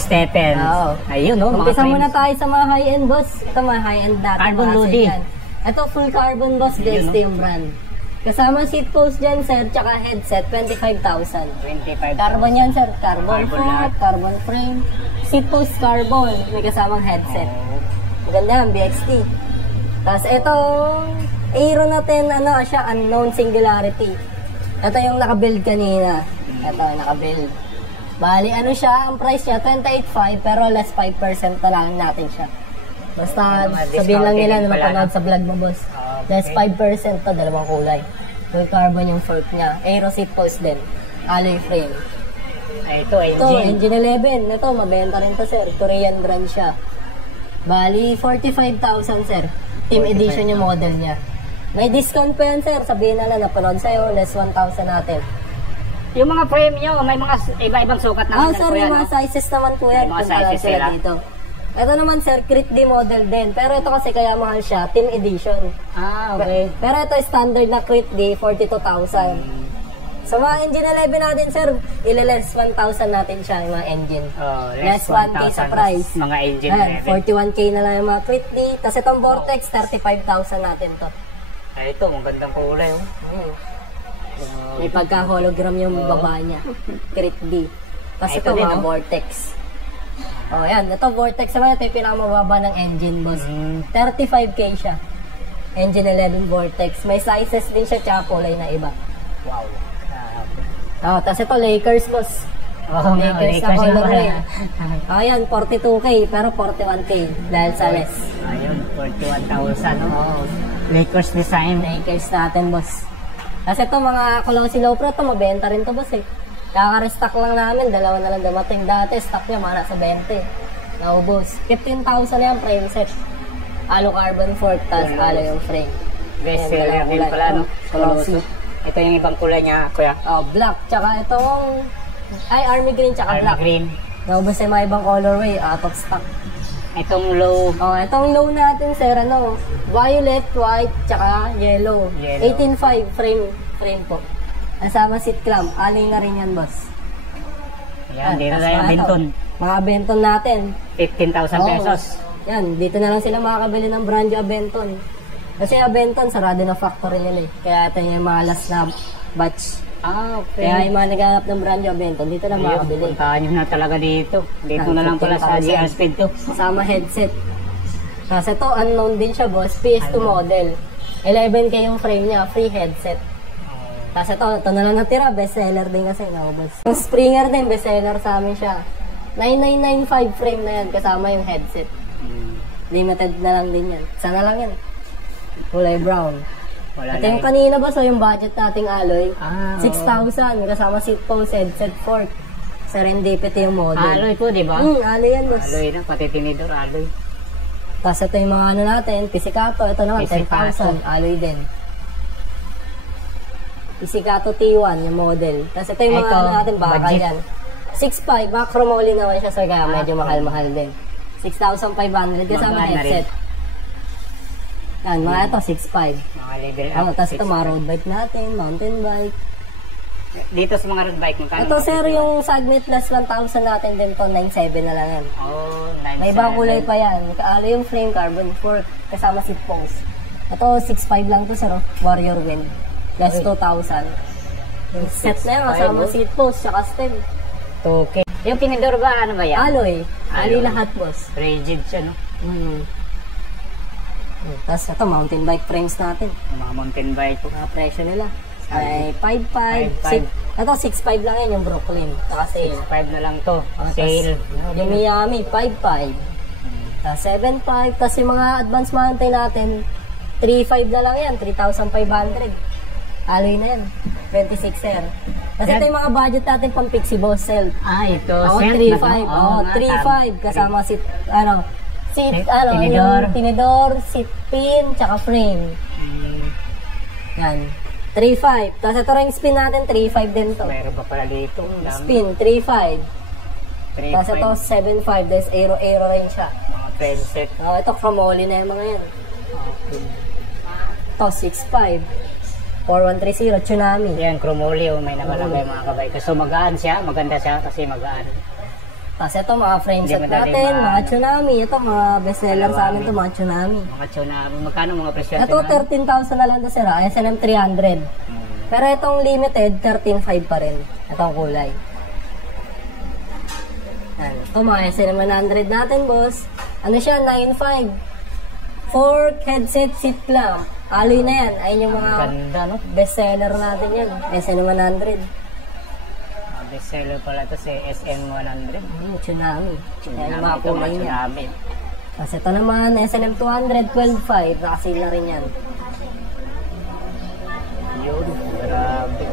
Stephen. Oo. Ayun, no? Umpisa muna tayo sa mga high-end, boss. Ito mga high-end natin. Carbon loading. Ito full carbon, boss. DXT yung brand. Kasama seat post dyan, sir, tsaka headset, 25,000. 25,000. Carbon yan, sir. Carbon fork, carbon frame. Seat post carbon. May kasamang headset. Maganda yan, BXT. Tapos itong Aero natin, ano siya, unknown singularity. Ito yung nakabuild kanina. Ito, nakabuild. Bali, ano siya, ang price niya, 28.5, pero less 5% na lang natin siya. Basta, sabihin lang nila na napanood sa vlog mo, boss. Less 5% to, dalawang kulay. Full carbon yung fork niya. Aero seat post din. Alloy frame. Ito, engine 11. Ito, mabenta rin to, sir. Korean brand siya. Bali, 45,000, sir. Team edition yung model niya. May discount pa yan, sir. Sabihin na lang, napanood sa'yo, less 1,000 natin. Yung mga frame nyo, may mga iba-ibang sukat naman. Sir, yung mga sizes naman po yan. May mga sizes sila dito. Ito naman, sir, Crit D model din. Pero ito kasi kaya mahal siya, team edition. Okay. Pero ito standard na Crit D, 42,000. Sa mga engine 11 natin, sir, ililess 1,000 natin siya, yung mga engine. Less 1K sa price. Mga engine 11. 41K na lang yung mga Crit D. Tapos itong Vortex, 35,000 natin to. Ito, magandang kulay. May pagka-hologram yung baba niya. Crit D. Tapos ito mga Vortex. Yan. Ito Vortex naman. Ito yung pinakamababa ng engine, boss. 35K siya. Engine 11 Vortex. May sizes din siya, tsaka kulay na iba. Wow. Tapos ito Lakers, boss. Lakers na colorway. Ayan, 42K, pero 41K dahil sa less. Ayun, 41,000. Lakers design. Lakers natin, boss. Kasi ito mga Colossy Low Pro, ito mabenta rin to, boss eh. Kaka-restock lang namin, dalawa na lang dumating. Dati, stock niya mga nasa 20. Naubos. 15,000 na yung frame set. Halo carbon fork, tapos halo yung frame. Best seller din pala, no? Colossy. Ito yung ibang kulay niya, kuya. Black. Tsaka itong, army green, tsaka black. Army green. Naubos yung mga ibang colorway, out of stock. Itong low. Itong low natin, sir, violet, white, tsaka yellow. 18.5 frame po. Kasama seat clamp. Alay na rin yan, boss. Yan, dito na yung Benton. Mga Benton natin. 15,000 pesos. Yan, dito na lang sila makakabili ng brand new Benton. Kasi Benton, sarado na factory nila eh. Kaya ito yung mga last na batch. Okay. Kaya yung mga naghanap ng brand new Benton, dito na makakabili. Puntahan nyo na talaga dito. Dito na lang pala sa GR Speed to. Kasama headset. Kasi ito, unknown din siya, boss. PS2 model. 11K yung frame niya, free headset. Kasi ito na lang natira, bestseller din kasi, boss. Yung Springer din, bestseller sa amin siya. 9995 frame na yan, kasama yung headset. Limited na lang din yan. Sana lang yan. Kulay brown. At yung kanina ba, yung budget nating alloy, 6,000, kasama seat post, headset fork. Serendipity yung model. Alloy po, di ba? Alloy yan, boss. Alloy na, pati tinidor, alloy. Tapos ito yung mga natin, Pizzicato, ito naman, 10,000, alloy din. Pizzicato T1, yung model. Tapos ito yung mga natin, baka yan. 6.5, mga chromoly naman siya, so kaya medyo mahal-mahal din. 6,500, kasama headset. Yan, mga ito, 6.5. Mga level up. Tapos ito, mga road bike natin, mountain bike. Dito sa mga road bike, magkano? Ito, sir, yung Sagmit plus 1,000 natin din to, 9.7 na lang yan. 9.7. May ibang kulay pa yan. Kaalo yung frame, carbon fork, kasama seat post. Ito, 6.5 lang to, sir, Warrior Wind. Plus 2,000. Set na yan, kasama seat post, saka stem. Okay. Yung tinidor ba, ano ba yan? Alloy. Alloy lahat, boss. Rigid siya, no? Tapos ito, mountain bike frames natin. Mga mountain bike. Mga presyo nila. Ay, 5.5. Ito, 6.5 lang yan yung Brooklyn. Saka sale. 5 na lang to. Sale. Yung Miami, 5.5. Tapos 7.5. Tapos yung mga advanced mountain natin, 3.5 na lang yan. 3,500. Alloy na yan. 26 yan. Kasi ito yung mga budget natin pang Pixie Boss Cell. Ito. Ako, 3.5. 3.5. Kasama seat, yung tinidor, seat pin, tsaka frame. Yan. 3.5. Tapos ito rin spin natin, 3.5 din to. Mayroon ba pala dito? Spin, 3.5. Tapos ito, 7.5. There's aero rin siya. Mga pen set. Ito, chromoly na yung mga yan. Ito, 6.5. 4130, Tsunami. Yan, chromoly. May naman lang kayo mga kabay. So magaan siya, maganda siya kasi magaan. Tapos ito mga frame Hindi set madaling natin, mga tsunami. Ito mga bestseller sa amin to, mga tsunami. Mga tsunami. Magkano mga presyo? Ito 13,000 na lang to sir, SNM 300. Pero itong limited, 13,500 pa rin. Itong kulay. Yan. Ito mga SNM 100 natin boss. Ano siya, 9.5. Fork, headset, seat clamp. Alloy na yan. Ayun yung mga Ganda, no? bestseller natin yan. SNM 100. Bestseller pala ito si SM100. Tsunami. Yan yung mga Ito, kulay mga niya. tsunami. Tapos ito naman, SNM 200, 12.5. Nakasil na rin yan. Yun, grabe.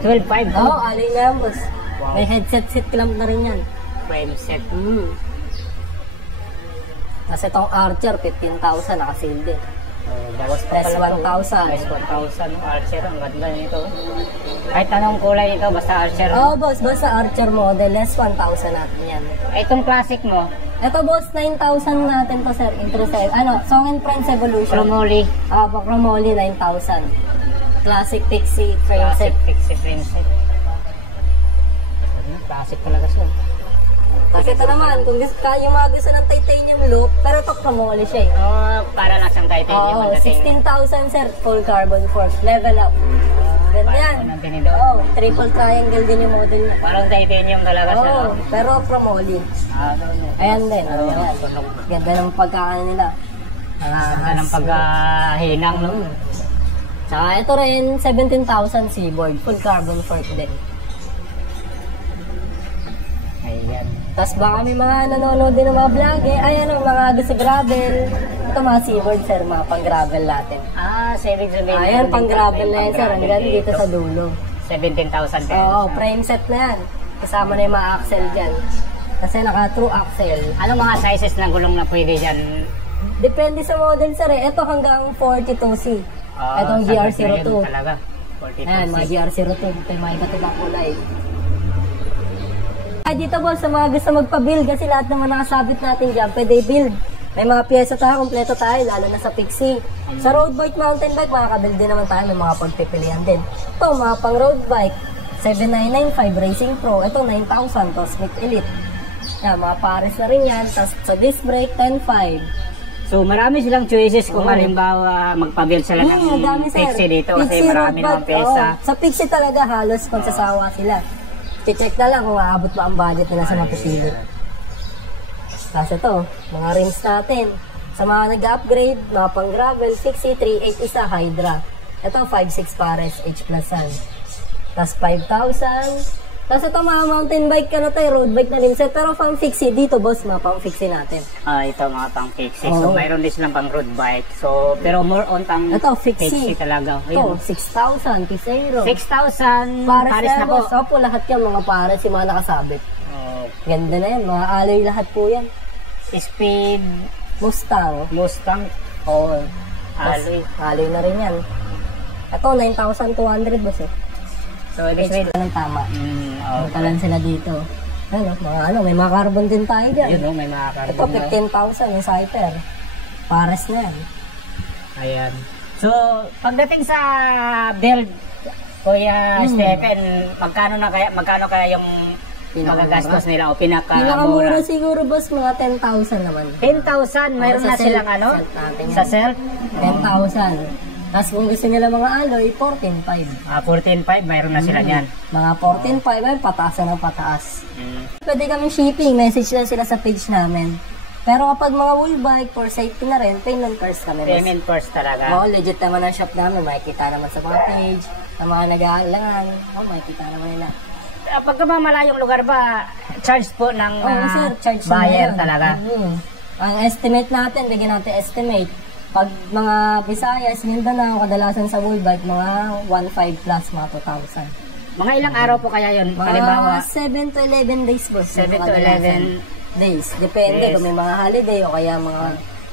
12.5. Oo, alloy na yan boss. Wow. May headset, seat clamp na rin yan. Frame set. Tapos itong Archer, 15,000. Nakasil din. Bawas pa Plus pala ito. 1,000. Plus 1,000. Archer, ang ganda nito. Kahit anong kulay nito, basta Archer. Oo boss, basta Archer model, less 1,000 natin yan. Itong classic mo, Ito boss, 9,000 natin to sir, introduce. Song and Friends Evolution. Promoli. Chromoly, 9,000. Classic Pixie frame Classic set. Pixie frame set. Classic talaga siya. Kasi ito naman, kung yung mga gusto ng titanium look, pero ito chromoly siya eh. Para lang siyang titanium. Oo, ang dating. 16,000 sir, full carbon fork, level up. Ganda yan. Parang tinidor. Oo, triple triangle din yung model niya. Parang titanium talaga siya. Oo, No? pero chromoly. Ano. Ayan din, ayan. Sunog. Ganda ng pagkaano nila. Ganda ng pagkahinang. No? Tsaka ito rin, 17,000 seaboard, full carbon fork din. Ayan. Tapos baka may mga nanonood din ng mga vlog eh. Ay mga gusto gravel. Ito mga seaboard sir, mga pang gravel natin. So ibig sabihin. Ayan, pang gravel na yan sir. Ang ganda dito sa dulo. 17,000 pesos. Oo, frame set na yan. Kasama na yung mga axle dyan. Kasi naka-true axle. Ano mga sizes ng gulong na pwede dyan? Depende sa model sir eh. Ito hanggang 42C. Itong GR02. Talaga. 42. Ayan, mga GR02. Ito yung mga iba't ibang kulay. Dito boss, sa mga gusto magpa-build kasi lahat naman nakasabit natin dyan, pwede build. May mga pyesa tayo, kompleto tayo, lalo na sa Pixie. Sa road bike, mountain bike, makakabuild din naman tayo, may mga pagpipilian din. Ito, mga pang road bike, 7995 Racing Pro, ito 9,000, to Smith Elite. Yan, mga pares na rin yan, tapos sa disc brake, 10,500. So marami silang choices kung halimbawa magpa-build sila ng dami, sir. Pixie dito kasi Pixie marami road naman bike, pyesa. Sa Pixie talaga halos magsasawa sila. I-check na lang kung aabot ba ang budget nila sa mapipili. Kasi ito, mga rims natin. Sa mga nag-upgrade, mga pang gravel, 6C38 isa Hydra. Ito, 5.6 pares, H+. Tapos 5,000. Tapos ito mga mountain bike ka na tayo, road bike na rin set. Pero pang fixie dito, boss, mga pang fixie natin. Ito mga pang Pixie. Oo. So mayroon din silang pang road bike. So pero more on pang Ito, fixie. talaga. Ito, 6,000, Pisero. 6,000 Pares pares na po. boss. Opo, lahat yan, mga pares, yung mga nakasabit. Oh, Ganda na yan, mga alloy lahat po yan. Speed, Mustang. Mustang, o alloy. Alloy na rin yan. Ito, 9,200 boss eh. So ibig sabihin, Ito lang tama. okay. Talan sila dito. May mga carbon din tayo dyan. Yun, no, may mga Ito, carbon na. 15,000 yung Cyper. Pares na yan. Ayan. So, pagdating sa build, Kuya Stephen, magkano kaya yung magagastos nila o Pinakamura pinakamura? siguro boss, mga 10,000 naman. 10,000, mayroon sa na silang self, ano? self natin Sa yan. self? 10,000. Tapos kung gusto nila mga alloy, 14,500. 14,500, mayroon na sila niyan. Mga 14,500 ay pataasan ng pataas. Mm. Pwede kami shipping, message lang sila sa page namin. Pero kapag mga wool bike, for safety na rin, payment first kami. boss. Payment first talaga. Oo, legit naman ang shop namin. Makikita naman sa mga page, sa mga nag-aalangan. Oo, makikita naman nila. Pagka mga malayong lugar ba, charge po ng Oo, sir, charge na buyer yan. talaga? Ang estimate natin, bigyan natin estimate. Pag mga Visayas, Mindanao, kadalasan sa wool bike, mga 1,500 plus, mga 2,000. Mga ilang araw po kaya yun? Halimbawa, Mga 7 to 11 days, boss. 7 to Kadalasan. 11 days. Depende Yes. kung may mga holiday o kaya mga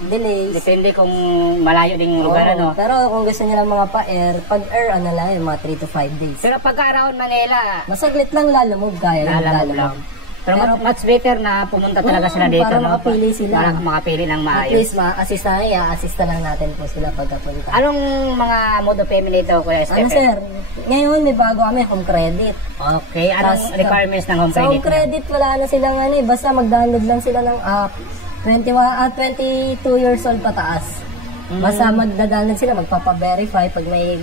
delays. depende kung malayo ding lugar, Oo, ano? Pero kung gusto nila mga pa-air, pag-air, ano lang, yung mga 3 to 5 days. Pero pagka around Manila, Masaglit lang lalamove, kaya yung lalamog lang. Pero much better na pumunta talaga sila dito, para no? makapili sila. Para makapili ng At maayos. least, ma-assist na i-assista lang natin po sila pagkapunta. Anong mga mode of payment dito, Kuya Ano Stephen? sir, ngayon may bago kami, home credit. Okay, anong Tas, requirements ng home Sa home credit? credit, wala na silang ano eh, basta mag-download lang sila ng app. 22 years old pataas. Basta magda-download sila, magpapa-verify pag may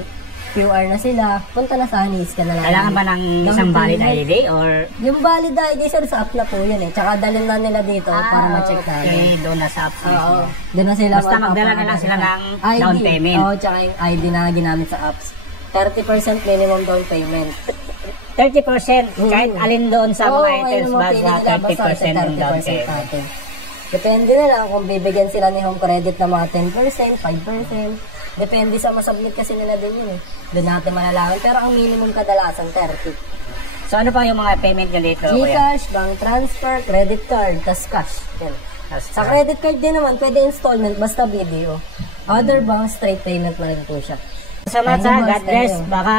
QR na sila, punta na sa Hanis ka na lang. Kailangan ba ng isang valid ID or... Yung valid ID sir, sa app na po yun eh. Tsaka dalhin na nila dito para ma-check natin. Okay, doon na sa apps Oo. mismo. Doon na sila Basta magdala na lang sila ng ID. down payment. Oo, tsaka yung ID na ginamit sa apps. 30% minimum down payment. 30% kahit alin doon sa mga items, basta 30% ng down 30% payment. natin. Depende na lang kung bibigyan sila ni home credit ng mga 10%, 5%. Depende sa masubmit kasi nila din yun eh. Doon natin malalaman. Pero ang minimum kadalasan, 30. So ano pa yung mga payment nyo dito, Kuya? Gcash, bank transfer, credit card, tas cash. Yan. Sa credit card din naman, pwede installment, basta video. Other banks, straight payment na rin po siya. So much, Thank you, God boss. bless. Thank you. Baka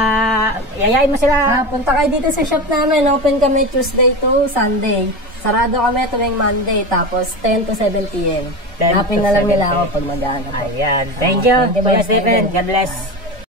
yayain mo sila. Punta kayo dito sa shop namin. Open kami Tuesday to Sunday. Sarado kami tuwing Monday. Tapos 10 to 7 p.m. 10 Hanapin to na lang 7 nila ako p.m. pag mag-ano po. Ayan. Thank you, Thank you, Kuya boss. Thank Stephen. you. God bless.